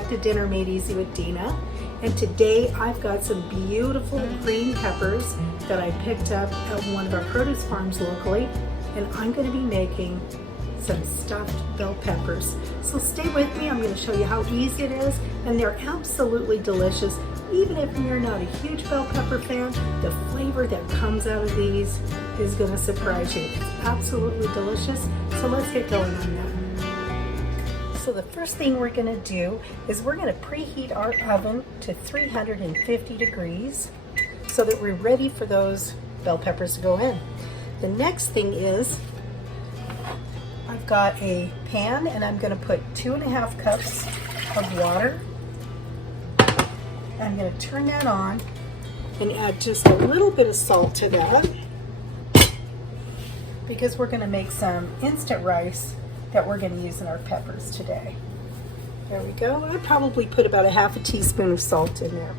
back to Dinner Made Easy with Dina. And today I've got some beautiful green peppers that I picked up at one of our produce farms locally. And I'm going to be making some stuffed bell peppers. So stay with me, I'm going to show you how easy it is. And they're absolutely delicious. Even if you're not a huge bell pepper fan, the flavor that comes out of these is going to surprise you. It's absolutely delicious. So let's get going on that. So the first thing we're going to do is we're going to preheat our oven to 350 degrees so that we're ready for those bell peppers to go in. The next thing is I've got a pan and I'm going to put 2.5 cups of water. I'm going to turn that on and add just a little bit of salt to that because we're going to make some instant rice that we're going to use in our peppers today. There we go. I probably put about 1/2 teaspoon of salt in there.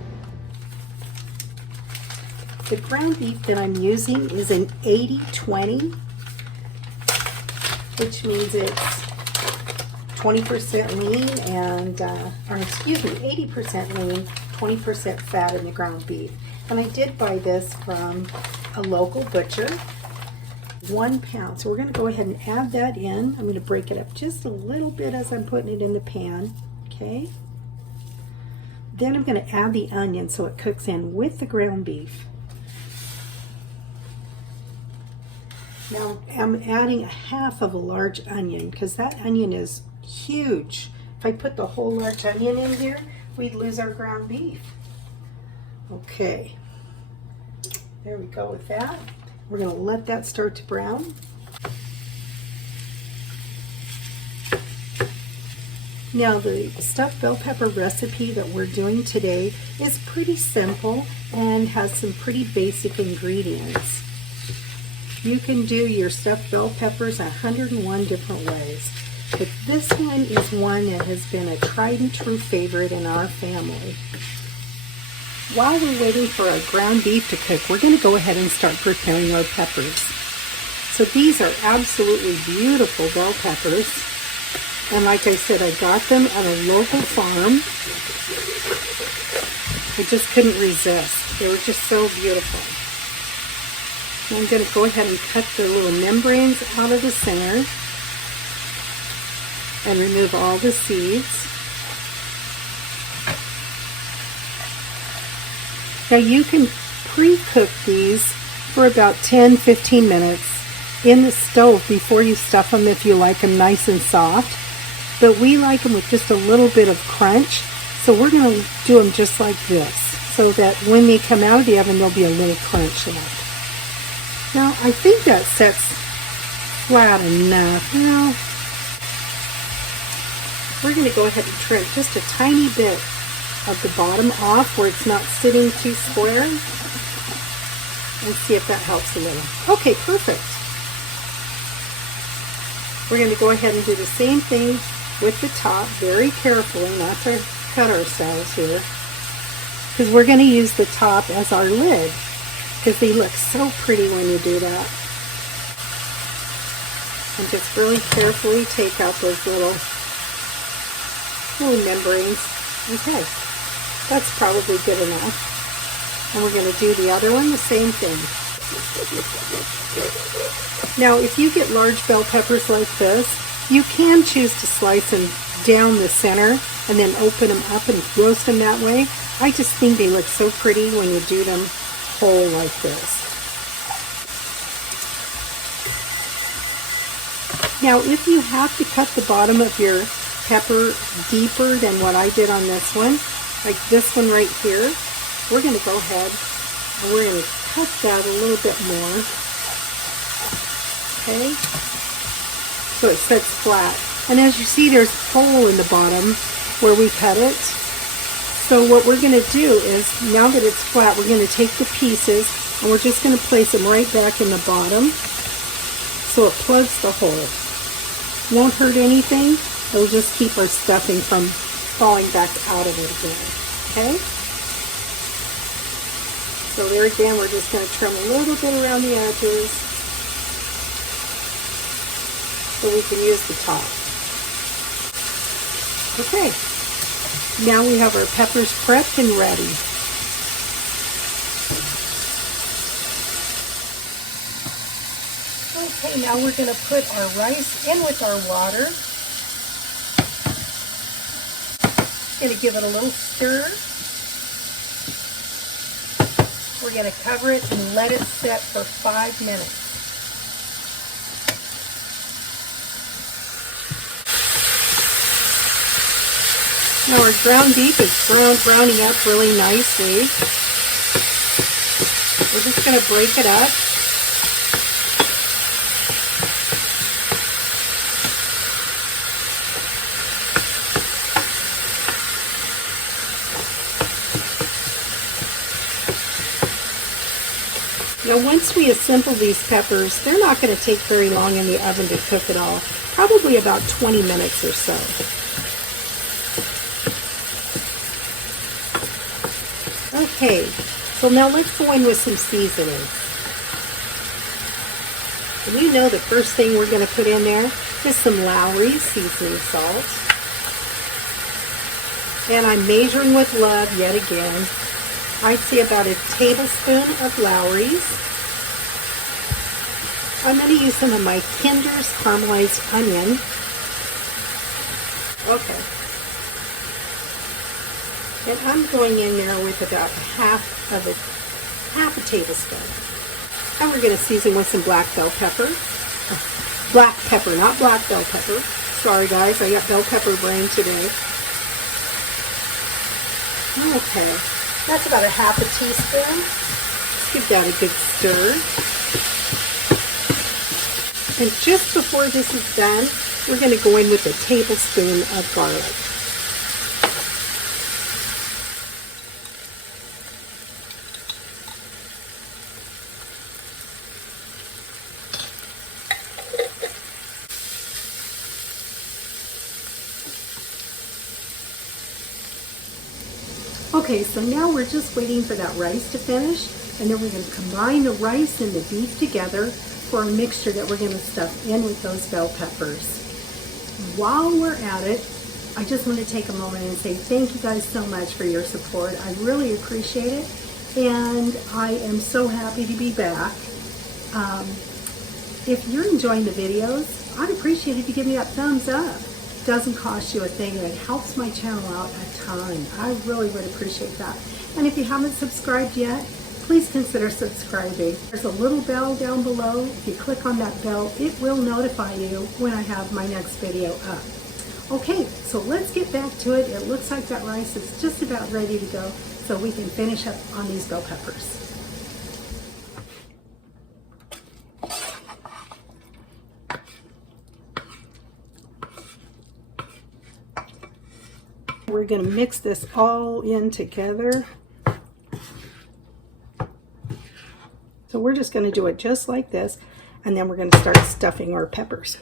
The ground beef that I'm using is an 80-20, which means it's 20% lean and, 80% lean, 20% fat in the ground beef. And I did buy this from a local butcher. 1 pound. So we're going to go ahead and add that in. I'm going to break it up just a little bit as I'm putting it in the pan. Okay. Then I'm going to add the onion so it cooks in with the ground beef. Now I'm adding 1/2 of a large onion because that onion is huge. If I put the whole large onion in here, we'd lose our ground beef. Okay. There we go with that. We're going to let that start to brown. Now the stuffed bell pepper recipe that we're doing today is pretty simple and has some pretty basic ingredients. You can do your stuffed bell peppers 101 different ways, but this one is one that has been a tried and true favorite in our family. While we're waiting for our ground beef to cook, we're going to go ahead and start preparing our peppers. So these are absolutely beautiful bell peppers. And like I said, I got them at a local farm. I just couldn't resist. They were just so beautiful. I'm going to go ahead and cut the little membranes out of the center and remove all the seeds. Now you can pre-cook these for about 10-15 minutes in the stove before you stuff them if you like them nice and soft. But we like them with just a little bit of crunch. So we're going to do them just like this so that when they come out of the oven there'll be a little crunch left. Now I think that sets flat enough. Now we're going to go ahead and trim just a tiny bit of the bottom off where it's not sitting too square and see if that helps a little. Okay, perfect. We're going to go ahead and do the same thing with the top very carefully, not to cut ourselves here, because we're going to use the top as our lid because they look so pretty when you do that. And just really carefully take out those little membranes. Okay. That's probably good enough. And we're going to do the other one the same thing. Now, if you get large bell peppers like this, you can choose to slice them down the center and then open them up and roast them that way. I just think they look so pretty when you do them whole like this. Now, if you have to cut the bottom of your pepper deeper than what I did on this one, like this one right here, we're going to go ahead and we're going to cut that a little bit more. Okay, so it sits flat. And as you see, there's a hole in the bottom where we cut it. So what we're going to do is, now that it's flat, we're going to take the pieces and we're just going to place them right back in the bottom so it plugs the hole. Won't hurt anything. It'll just keep our stuffing from falling back out of it again. Okay? So there again, we're just going to trim a little bit around the edges so we can use the top. Okay. Now we have our peppers prepped and ready. Okay, now we're going to put our rice in with our water. Going to give it a little stir. We're going to cover it and let it set for 5 minutes. Now our ground beef is browning up really nicely. We're just going to break it up. Now once we assemble these peppers, they're not going to take very long in the oven to cook at all. Probably about 20 minutes or so. Okay, so now let's go in with some seasoning. And you know the first thing we're going to put in there is some Lawry's seasoning salt. And I'm measuring with love yet again. I'd say about a tablespoon of Lawry's. I'm going to use some of my Kinder's caramelized onion. Okay. And I'm going in there with about half a tablespoon. And we're going to season with some black bell pepper. Black pepper, not black bell pepper. Sorry guys, I got bell pepper brain today. Okay, that's about a half a teaspoon. Let's give that a good stir. And just before this is done, we're going to go in with a tablespoon of garlic. Okay, so now we're just waiting for that rice to finish, and then we're going to combine the rice and the beef together for a mixture that we're going to stuff in with those bell peppers. While we're at it, I just want to take a moment and say thank you guys so much for your support. I really appreciate it, and I am so happy to be back. If you're enjoying the videos, I'd appreciate if you give me that thumbs up. It doesn't cost you a thing, and it helps my channel out a ton. I really would appreciate that. And if you haven't subscribed yet, please consider subscribing. There's a little bell down below. If you click on that bell, it will notify you when I have my next video up. Okay, so let's get back to it. It looks like that rice is just about ready to go, so we can finish up on these bell peppers. We're going to mix this all in together. So we're just going to do it just like this, and then we're going to start stuffing our peppers.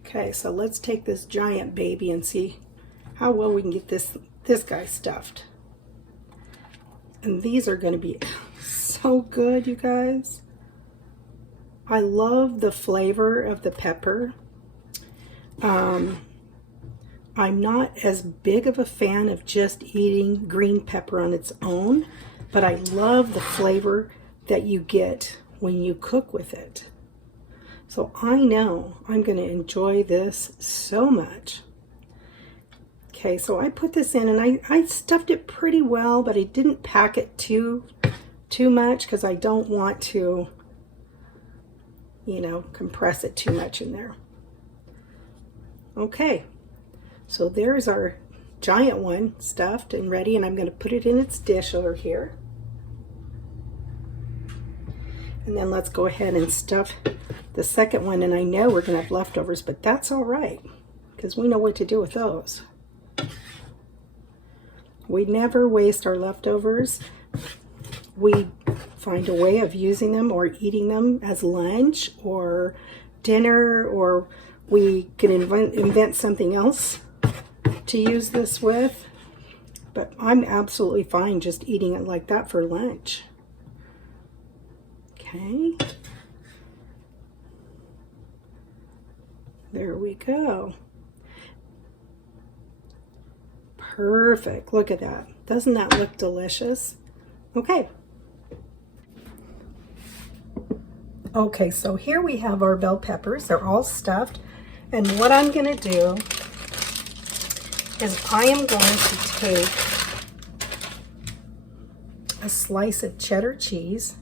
Okay, so let's take this giant baby and see how well we can get this guy stuffed. And these are going to be so good, you guys. I love the flavor of the pepper. I'm not as big of a fan of just eating green pepper on its own, but I love the flavor that you get when you cook with it. So I know I'm going to enjoy this so much. Okay, so I put this in, and I stuffed it pretty well, but I didn't pack it too much because I don't want to, you know, compress it too much in there. Okay, so there's our giant one stuffed and ready, and I'm going to put it in its dish over here. And then let's go ahead and stuff the second one, and I know we're going to have leftovers, but that's all right because we know what to do with those. We never waste our leftovers. We find a way of using them or eating them as lunch or dinner, or we can invent something else to use this with, but I'm absolutely fine just eating it like that for lunch. Okay. There we go. Perfect. Look at that. Doesn't that look delicious? Okay. Okay, so here we have our bell peppers. They're all stuffed. And what I'm going to do is I am going to take a slice of cheddar cheese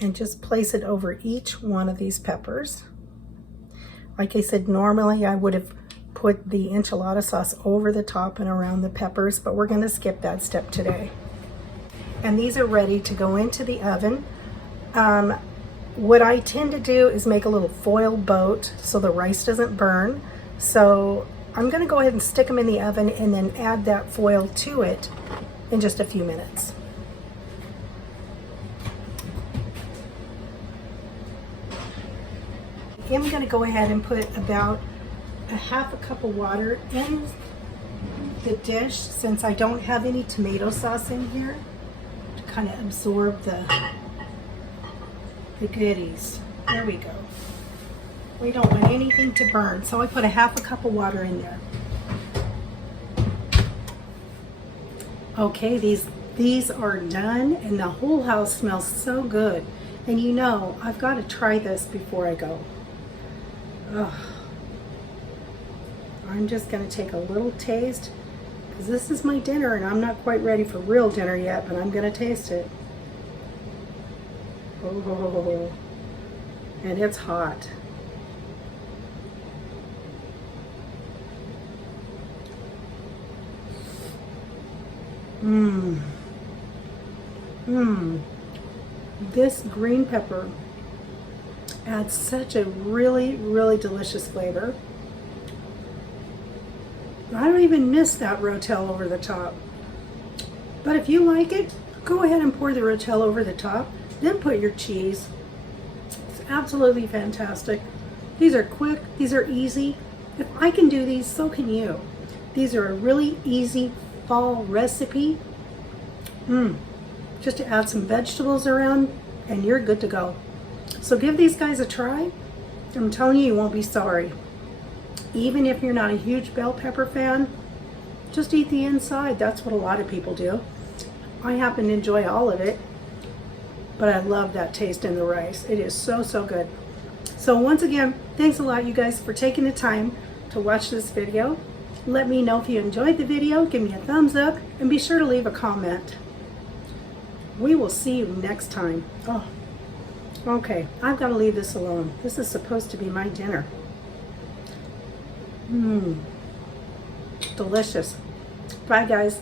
and just place it over each one of these peppers. Like I said, normally I would have put the enchilada sauce over the top and around the peppers, but we're going to skip that step today. And these are ready to go into the oven. What I tend to do is make a little foil boat so the rice doesn't burn. So I'm going to go ahead and stick them in the oven and then add that foil to it in just a few minutes. I'm going to go ahead and put about a half a cup of water in the dish since I don't have any tomato sauce in here to kind of absorb the goodies. There we go. We don't want anything to burn, so I put a half a cup of water in there. Okay, these are done and the whole house smells so good. And you know, I've got to try this before I go. Ugh. I'm just going to take a little taste because this is my dinner and I'm not quite ready for real dinner yet, but I'm going to taste it. Oh, and it's hot. This green pepper adds such a really, really delicious flavor. I don't even miss that Rotel over the top. But if you like it, go ahead and pour the Rotel over the top. Then put your cheese. It's absolutely fantastic. These are quick. These are easy. If I can do these, so can you. These are a really easy fall recipe. Just to add some vegetables around and you're good to go. So give these guys a try. I'm telling you, you won't be sorry. Even if you're not a huge bell pepper fan, just eat the inside. That's what a lot of people do. I happen to enjoy all of it, but I love that taste in the rice. It is so, so good. So once again, thanks a lot you guys for taking the time to watch this video. Let me know if you enjoyed the video. Give me a thumbs up and be sure to leave a comment. We will see you next time. Oh, okay. I've got to leave this alone. This is supposed to be my dinner. Delicious. Bye, guys.